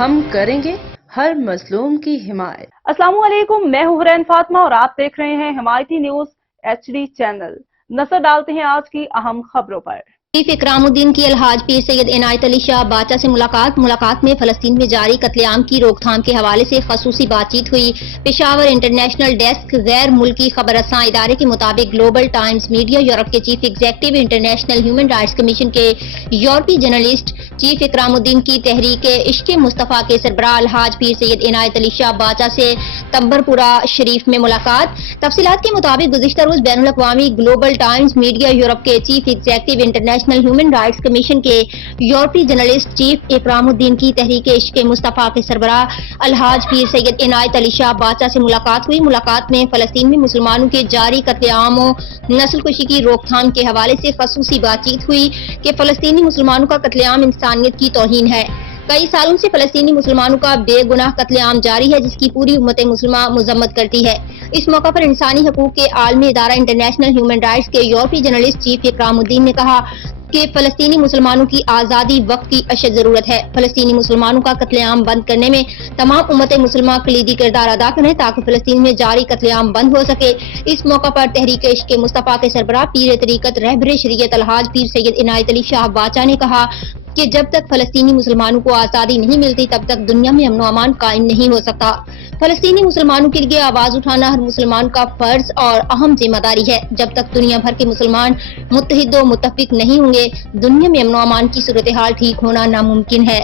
ہم کریں گے ہر مظلوم کی حمایت۔ السلام علیکم، میں ہوں حرین فاطمہ اور آپ دیکھ رہے ہیں حمایتی نیوز HD چینل۔ نظر ڈالتے ہیں آج کی اہم خبروں پر۔ چیف اکرام الدین کی الحاج پیر سید عنایت علی شاہ باچا سے ملاقات میں فلسطین میں جاری قتل عام کی روک تھام کے حوالے سے خصوصی بات چیت ہوئی۔ پشاور انٹرنیشنل ڈیسک غیر ملکی خبر رساں ادارے کے مطابق گلوبل ٹائمز میڈیا یورپ کے chief executive international human rights commission کے یورپی جرنلسٹ چیف اکرام الدین کی تحریک عشق مصطفیٰ کے سربراہ الحاج پیر سید عنایت علی شاہ باچا سے تمبرپورہ شریف میں ملاقات۔ تفصیلات کے مطابق گزشتہ روز بین الاقوامی گلوبل ٹائمز میڈیا یورپ کے chief executive international human rights commission کے یورپی جرنلسٹ چیف اکرام الدین کی تحریک عشق مصطفیٰ کے سربراہ الحاج پیر سید عنایت علی شاہ باچا سے ملاقات ہوئی۔ ملاقات میں فلسطین میں مسلمانوں کے جاری قتل عام و نسل کشی کی روک تھام کے حوالے سے خصوصی بات چیت ہوئی کہ فلسطینی مسلمانوں کا قتل عام انسانیت کی توہین ہے۔ کئی سالوں سے فلسطینی مسلمانوں کا بے گناہ قتل عام جاری ہے جس کی پوری امت مسلمہ مذمت کرتی ہے۔ اس موقع پر انسانی حقوق کے عالمی ادارہ انٹرنیشنل ہیومن رائٹس کے یورپی جرنلسٹ چیف اکرام الدین نے کہا کہ فلسطینی مسلمانوں کی آزادی وقت کی اشد ضرورت ہے۔ فلسطینی مسلمانوں کا قتل عام بند کرنے میں تمام امت مسلمہ کلیدی کردار ادا کریں تاکہ فلسطین میں جاری قتل عام بند ہو سکے۔ اس موقع پر تحریک عشق مصطفیٰ کے سربراہ پیر طریقت رہبر شریعت الحاج پیر سید عنایت علی شاہ باچا نے کہا کہ جب تک فلسطینی مسلمانوں کو آزادی نہیں ملتی تب تک دنیا میں امن و امان قائم نہیں ہو سکتا۔ فلسطینی مسلمانوں کے لیے آواز اٹھانا ہر مسلمان کا فرض اور اہم ذمہ داری ہے۔ جب تک دنیا بھر کے مسلمان متحد و متفق نہیں ہوں گے، دنیا میں امن و امان کی صورتحال ٹھیک ہونا ناممکن ہے۔